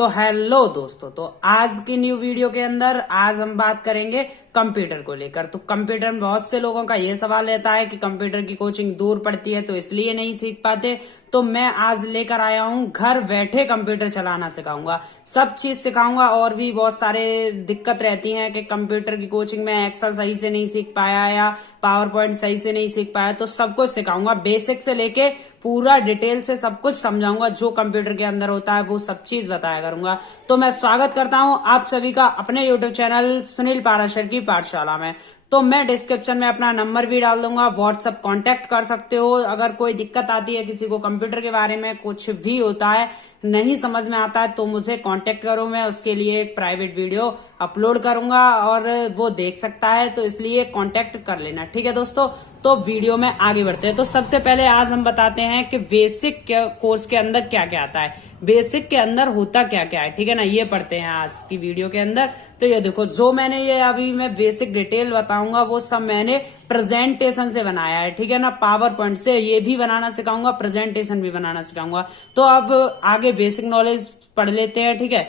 तो हेलो दोस्तों, तो आज की न्यू वीडियो के अंदर आज हम बात करेंगे कंप्यूटर को लेकर। तो कंप्यूटर में बहुत से लोगों का ये सवाल रहता है कि कंप्यूटर की कोचिंग दूर पड़ती है तो इसलिए नहीं सीख पाते। तो मैं आज लेकर आया हूँ, घर बैठे कंप्यूटर चलाना सिखाऊंगा, सब चीज सिखाऊंगा। और भी बहुत सारे दिक्कत रहती है कि कंप्यूटर की कोचिंग में एक्सेल सही से नहीं सीख पाया या पावर पॉइंट सही से नहीं सीख पाया, तो सब कुछ सिखाऊंगा। बेसिक से लेके पूरा डिटेल से सब कुछ समझाऊंगा, जो कंप्यूटर के अंदर होता है वो सब चीज बताया करूंगा। तो मैं स्वागत करता हूं आप सभी का अपने यूट्यूब चैनल सुनील पाराशर की पाठशाला में। तो मैं डिस्क्रिप्शन में अपना नंबर भी डाल दूंगा, व्हाट्सएप कांटेक्ट कर सकते हो। अगर कोई दिक्कत आती है, किसी को कंप्यूटर के बारे में कुछ भी होता है, नहीं समझ में आता है, तो मुझे कांटेक्ट करो। मैं उसके लिए एक प्राइवेट वीडियो अपलोड करूंगा और वो देख सकता है, तो इसलिए कांटेक्ट कर लेना, ठीक है दोस्तों। तो वीडियो में आगे बढ़ते हैं। तो सबसे पहले आज हम बताते हैं कि बेसिक कोर्स के अंदर क्या क्या आता है, बेसिक के अंदर होता क्या क्या है, ठीक है ना। ये पढ़ते हैं आज की वीडियो के अंदर। तो ये देखो, जो मैंने ये अभी मैं बेसिक डिटेल बताऊंगा वो सब मैंने प्रेजेंटेशन से बनाया है, ठीक है ना। पावर पॉइंट से ये भी बनाना सिखाऊंगा, प्रेजेंटेशन भी बनाना सिखाऊंगा। तो अब आगे बेसिक नॉलेज पढ़ लेते हैं, ठीक है।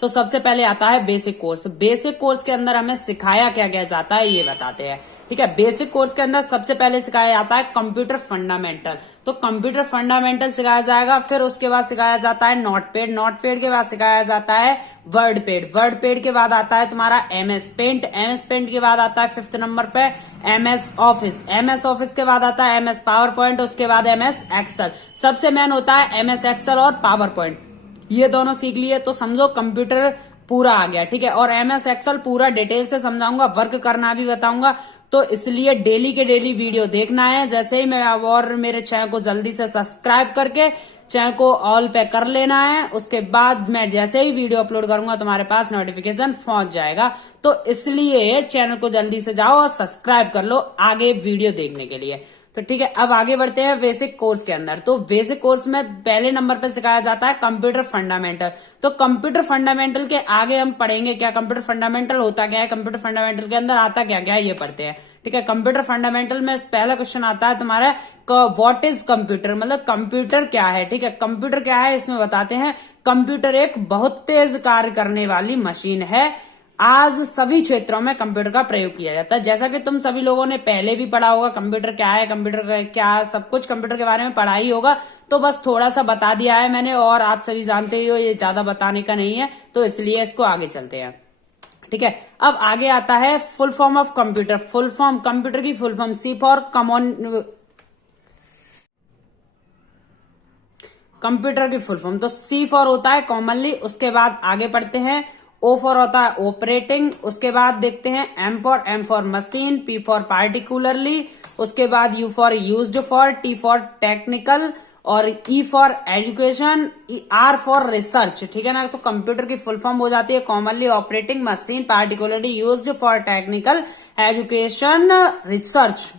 तो सबसे पहले आता है बेसिक कोर्स। बेसिक कोर्स के अंदर हमें सिखाया क्या क्या जाता है ये बताते हैं, ठीक है। बेसिक कोर्स के अंदर सबसे पहले सिखाया जाता है कंप्यूटर फंडामेंटल। तो कंप्यूटर फंडामेंटल सिखाया जाएगा, फिर उसके बाद सिखाया जाता है नोटपैड, नोटपैड के बाद सिखाया जाता है वर्डपैड, वर्डपैड के बाद आता है तुम्हारा एमएस पेंट, एमएस पेंट के बाद आता है 5th नंबर पे एमएस ऑफिस, एमएस ऑफिस के बाद आता है एमएस पावर पॉइंट, उसके बाद एमएस एक्सेल। सबसे मेन होता है एमएस एक्सेल और पावर पॉइंट। ये दोनों सीख लिए तो समझो कंप्यूटर पूरा आ गया, ठीक है। और एमएस एक्सेल पूरा डिटेल से समझाऊंगा, वर्क करना भी बताऊंगा। तो इसलिए डेली के डेली वीडियो देखना है। जैसे ही मैं और मेरे चैनल को जल्दी से सब्सक्राइब करके चैनल को ऑल पे कर लेना है। उसके बाद मैं जैसे ही वीडियो अपलोड करूंगा तुम्हारे पास नोटिफिकेशन पहुंच जाएगा। तो इसलिए चैनल को जल्दी से जाओ और सब्सक्राइब कर लो आगे वीडियो देखने के लिए। तो ठीक है, अब आगे बढ़ते हैं बेसिक कोर्स के अंदर। तो बेसिक कोर्स में पहले नंबर पे सिखाया जाता है कंप्यूटर फंडामेंटल। तो कंप्यूटर फंडामेंटल के आगे हम पढ़ेंगे क्या, कंप्यूटर फंडामेंटल होता क्या है, कंप्यूटर फंडामेंटल के अंदर आता क्या क्या है, ये पढ़ते हैं, ठीक है। कंप्यूटर फंडामेंटल में पहला क्वेश्चन आता है तुम्हारा व्हाट इज कंप्यूटर, मतलब कंप्यूटर क्या है, ठीक है। कंप्यूटर क्या है इसमें बताते हैं। कंप्यूटर एक बहुत तेज कार्य करने वाली मशीन है। आज सभी क्षेत्रों में कंप्यूटर का प्रयोग किया जाता है। जैसा कि तुम सभी लोगों ने पहले भी पढ़ा होगा, कंप्यूटर क्या है, कंप्यूटर का क्या, सब कुछ कंप्यूटर के बारे में पढ़ा ही होगा। तो बस थोड़ा सा बता दिया है मैंने, और आप सभी जानते ही हो ये ज्यादा बताने का नहीं है, तो इसलिए इसको आगे चलते हैं, ठीक है। अब आगे आता है full form of computer. Full form, computer की full form C for common, computer की फुल फॉर्म तो सी फॉर होता है कॉमनली। उसके बाद आगे पढ़ते हैं, ओ फॉर होता है ऑपरेटिंग। उसके बाद देखते हैं M for machine, P for particularly, उसके बाद U for used for, T for technical, और E for education, R for research, ठीक है ना। तो कंप्यूटर की फुल फॉर्म हो जाती है commonly operating machine, particularly used for technical, education, research,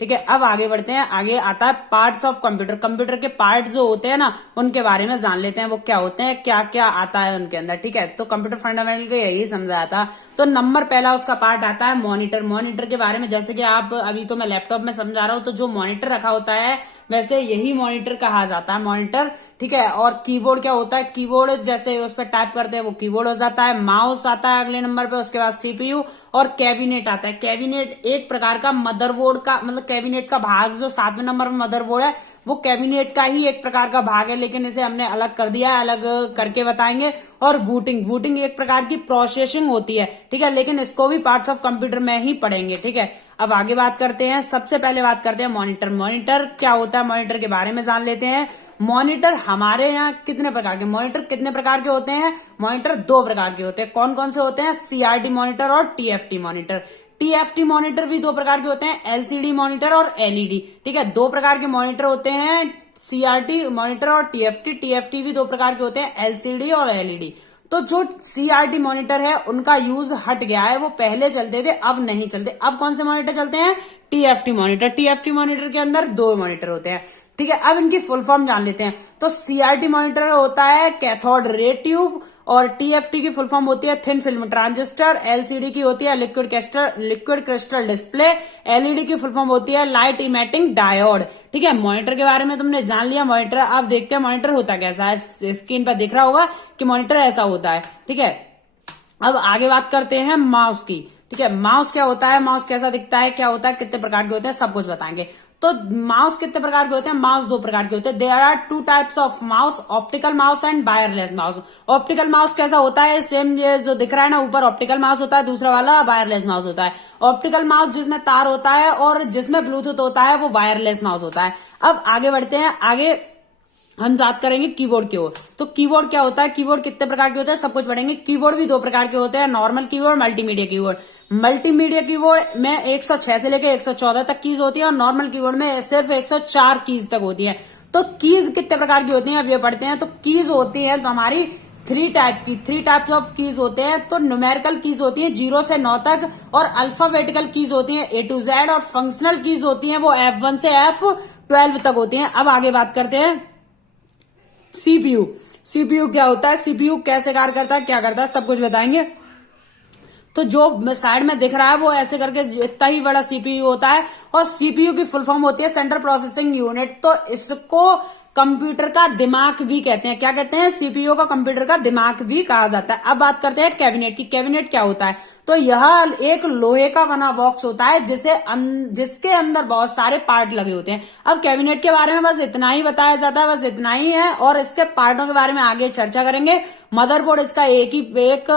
ठीक है। अब आगे बढ़ते हैं, आगे आता है पार्ट्स ऑफ कंप्यूटर। कंप्यूटर के पार्ट जो होते हैं ना, उनके बारे में जान लेते हैं, वो क्या होते हैं, क्या क्या आता है उनके अंदर, ठीक है। तो कंप्यूटर फंडामेंटल को यही समझाया था। तो नंबर पहला उसका पार्ट आता है मॉनिटर। मॉनिटर के बारे में जैसे कि आप अभी तो मैं लैपटॉप में समझा रहा हूं, तो जो मॉनिटर रखा होता है वैसे यही मॉनिटर कहा जाता है, मॉनिटर, ठीक है। और कीबोर्ड क्या होता है, कीबोर्ड जैसे उस पर टाइप करते हैं वो कीबोर्ड हो जाता है। माउस आता है अगले नंबर पे, उसके बाद सीपीयू, और कैबिनेट आता है। कैबिनेट एक प्रकार का मदरबोर्ड का, मतलब कैबिनेट का भाग जो 7वें नंबर में मदरबोर्ड है, वो कैबिनेट का ही एक प्रकार का भाग है, लेकिन इसे हमने अलग कर दिया है, अलग करके बताएंगे। और बूटिंग, बूटिंग एक प्रकार की प्रोसेसिंग होती है, ठीक है, लेकिन इसको भी पार्ट्स ऑफ कंप्यूटर में ही पढ़ेंगे, ठीक है। अब आगे बात करते हैं, सबसे पहले बात करते हैं मॉनिटर। मॉनिटर क्या होता है, मॉनिटर के बारे में जान लेते हैं। मॉनिटर हमारे यहाँ कितने प्रकार के, मॉनिटर कितने प्रकार के होते हैं, मॉनिटर 2 प्रकार के होते हैं। कौन कौन से होते हैं, सीआरटी मॉनिटर और टीएफटी मॉनिटर। टीएफटी मॉनिटर भी 2 प्रकार के होते हैं, एलसीडी मॉनिटर और एलईडी, ठीक है। 2 प्रकार के मॉनिटर होते हैं, सीआरटी मॉनिटर और टीएफटी। टीएफटी भी 2 प्रकार के होते हैं, एलसीडी और एलईडी। तो जो सीआरटी मॉनिटर है उनका यूज हट गया है, वो पहले चलते थे अब नहीं चलते। अब कौन से मॉनिटर चलते हैं, टीएफटी मॉनिटर। टीएफटी मॉनिटर के अंदर 2 मॉनिटर होते हैं, ठीक है। अब इनकी फुल फॉर्म जान लेते हैं। तो सीआरटी मॉनिटर होता है कैथोड रे ट्यूब, और टीएफटी की फुल फॉर्म होती है थिन फिल्म ट्रांजिस्टर। एलसीडी की होती है लिक्विड क्रिस्टल डिस्प्ले। एलईडी की फुल फॉर्म होती है लाइट इमेटिंग डायोड, ठीक है, मॉनिटर के बारे में तुमने जान लिया। मॉनिटर अब देखते हैं मॉनिटर होता कैसा है। स्क्रीन पर दिख रहा होगा कि मॉनिटर ऐसा होता है। ठीक है, अब आगे बात करते हैं माउस की। ठीक है, माउस क्या होता है, माउस कैसा दिखता है, क्या होता है, कितने प्रकार के होते हैं, सब कुछ बताएंगे। तो माउस कितने प्रकार के होते हैं, माउस दो प्रकार के होते हैं। There are two types of mouse, optical mouse and wireless mouse. Optical mouse कैसा होता है, सेम ये जो दिख रहा है ना ऊपर, ऑप्टिकल माउस होता है, दूसरा वाला वायरलेस माउस होता है। ऑप्टिकल माउस जिसमें तार होता है और जिसमें ब्लूटूथ होता है वो वायरलेस माउस होता है। अब आगे बढ़ते हैं, आगे हम बात करेंगे कीबोर्ड की ओर। तो कीबोर्ड क्या होता है, कीबोर्ड कितने प्रकार के होते हैं, सब कुछ पढ़ेंगे। कीबोर्ड भी दो प्रकार के होते हैं, normal keyboard, multimedia keyboard. Multimedia keyboard में 106 से लेकर 114 तक कीज होती है और नॉर्मल कीबोर्ड में सिर्फ 104 कीज तक होती है। तो कीज कितने प्रकार की होती हैं अब ये पढ़ते हैं। तो कीज होती है तो हमारी थ्री टाइप्स ऑफ कीज होते हैं। तो न्यूमेरिकल कीज होती है 0 से 9 तक और अल्फाबेटिकल कीज होती है A to Z और फंक्शनल कीज होती है वो F1 से F12 तक होती है। अब आगे बात करते हैं सीपीयू क्या होता है, सीपीयू कैसे कार्य करता है, क्या करता है, सब कुछ बताएंगे। तो जो साइड में दिख रहा है वो ऐसे करके इतना ही बड़ा सीपीयू होता है और सीपीयू की फुल फॉर्म होती है सेंट्रल प्रोसेसिंग यूनिट। तो इसको कंप्यूटर का दिमाग भी कहते हैं। क्या कहते हैं, सीपीयू का कंप्यूटर का दिमाग भी कहा जाता है। अब बात करते हैं कैबिनेट की। कैबिनेट क्या होता है, तो यह एक लोहे का बना बॉक्स होता है जिसके अंदर बहुत सारे पार्ट लगे होते हैं। अब कैबिनेट के बारे में बस इतना ही बताया जाता है, बस इतना ही है और इसके पार्टों के बारे में आगे चर्चा करेंगे। मदरबोर्ड इसका एक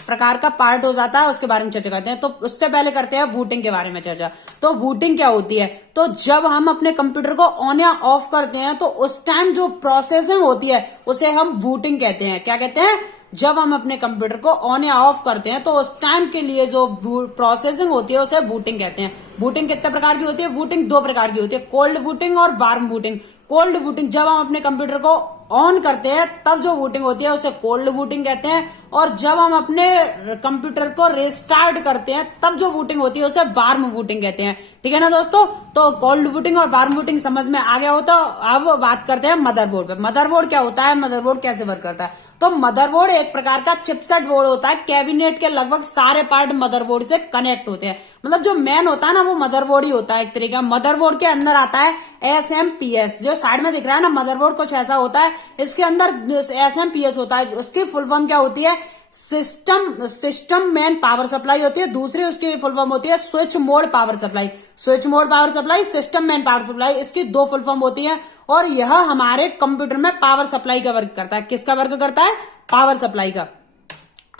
प्रकार का पार्ट हो जाता है, उसके बारे में चर्चा करते हैं। तो उससे पहले करते हैं बूटिंग के बारे में चर्चा। तो बूटिंग क्या होती है, तो जब हम अपने कंप्यूटर को ऑन या ऑफ करते हैं तो उस टाइम जो प्रोसेसिंग होती है उसे हम बूटिंग कहते हैं। क्या कहते हैं, जब हम अपने कंप्यूटर को ऑन या ऑफ करते हैं तो उस टाइम के लिए जो प्रोसेसिंग होती है उसे बूटिंग कहते हैं। बूटिंग कितने प्रकार की होती है, बूटिंग दो प्रकार की होती है, कोल्ड बूटिंग और वार्म बूटिंग। कोल्ड बूटिंग जब हम अपने कंप्यूटर को ऑन करते हैं तब जो बूटिंग होती है उसे कोल्ड बूटिंग कहते हैं और जब हम अपने कंप्यूटर को रिस्टार्ट करते हैं तब जो बूटिंग होती है उसे वार्म बूटिंग कहते हैं। ठीक है ना दोस्तों, तो कोल्ड बूटिंग और वार्म बूटिंग समझ में आ गया हो। तो अब बात करते हैं मदरबोर्ड पे। मदरबोर्ड क्या होता है, मदरबोर्ड कैसे वर्क करता है, तो मदरबोर्ड एक प्रकार का चिपसेट बोर्ड होता है। कैबिनेट के लगभग सारे पार्ट मदरबोर्ड से कनेक्ट होते हैं। मतलब जो मेन होता है ना वो मदरबोर्ड ही होता है एक तरीके का। मदरबोर्ड के अंदर आता है SMPS, जो साइड में दिख रहा है ना, मदरबोर्ड कुछ ऐसा होता है। इसके अंदर SMPS होता है, उसकी फुल फॉर्म क्या होती है, सिस्टम मेन पावर सप्लाई होती है। दूसरी उसकी फुल फॉर्म होती है switch mode power supply. Switch mode power supply, system main power supply, इसकी दो फुल फॉर्म होती है और यह हमारे कंप्यूटर में पावर सप्लाई का वर्क करता है। किसका वर्क करता है, पावर सप्लाई का।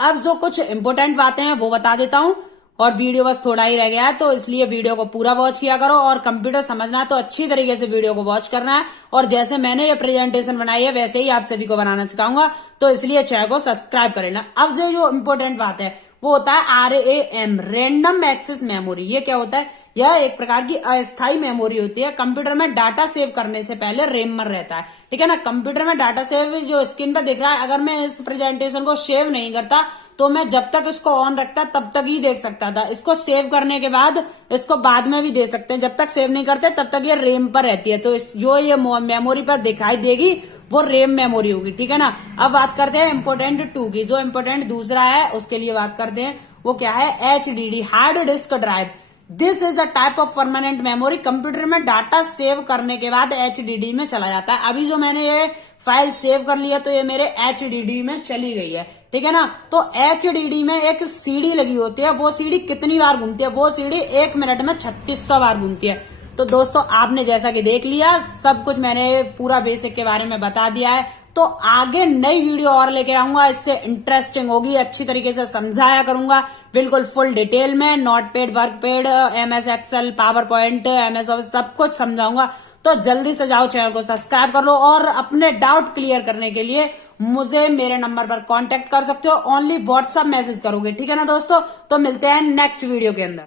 अब जो कुछ इंपोर्टेंट बातें हैं वो बता देता हूं और वीडियो बस थोड़ा ही रह गया है तो इसलिए वीडियो को पूरा वॉच किया करो और कंप्यूटर समझना है तो अच्छी तरीके से वीडियो को वॉच करना है और जैसे मैंने ये प्रेजेंटेशन बनाई है वैसे ही आप सभी को बनाना सिखाऊंगा, तो इसलिए चैनल को सब्सक्राइब कर लेना। अब जो इंपोर्टेंट बात है वो होता है RAM, रैंडम एक्सेस मेमोरी। ये क्या होता है, यह एक प्रकार की अस्थायी मेमोरी होती है। कंप्यूटर में डाटा सेव करने से पहले रैम में रहता है। ठीक है ना, कंप्यूटर में डाटा सेव जो स्क्रीन पर दिख रहा है, अगर मैं इस प्रेजेंटेशन को सेव नहीं करता तो मैं जब तक इसको ऑन रखता तब तक ही देख सकता था। इसको सेव करने के बाद इसको बाद में भी दे सकते हैं, जब तक सेव नहीं करते तब तक ये रैम पर रहती है। तो जो ये मेमोरी पर दिखाई देगी वो रैम मेमोरी होगी। ठीक है ना, अब बात करते हैं इम्पोर्टेंट 2 की। जो इम्पोर्टेंट दूसरा है उसके लिए बात करते हैं, वो क्या है, HDD, hard disk drive. This is a type of permanent memory. Computer में डाटा सेव करने के बाद HDD में चला जाता है। अभी जो मैंने ये फाइल सेव कर लिया तो ये मेरे HDD में चली गई है। ठीक है ना, तो HDD में एक सीडी लगी होती है। वो सीडी कितनी बार घूमती है, वो सीडी 1 मिनट में 3600 बार घूमती है। तो दोस्तों आपने जैसा कि देख लिया, सब कुछ मैंने पूरा बेसिक के बारे में बता दिया है। तो आगे नई वीडियो और लेके आऊंगा, इससे इंटरेस्टिंग होगी, अच्छी तरीके से समझाया करूंगा, बिल्कुल फुल डिटेल में, notepad, workpad, MS excel, PowerPoint, MS office, सब कुछ समझाऊंगा। तो जल्दी से जाओ, चैनल को सब्सक्राइब कर लो और अपने डाउट क्लियर करने के लिए मुझे मेरे नंबर पर कांटेक्ट कर सकते हो। ओनली व्हाट्सएप मैसेज करोगे। ठीक है ना दोस्तों, तो मिलते हैं नेक्स्ट वीडियो के अंदर।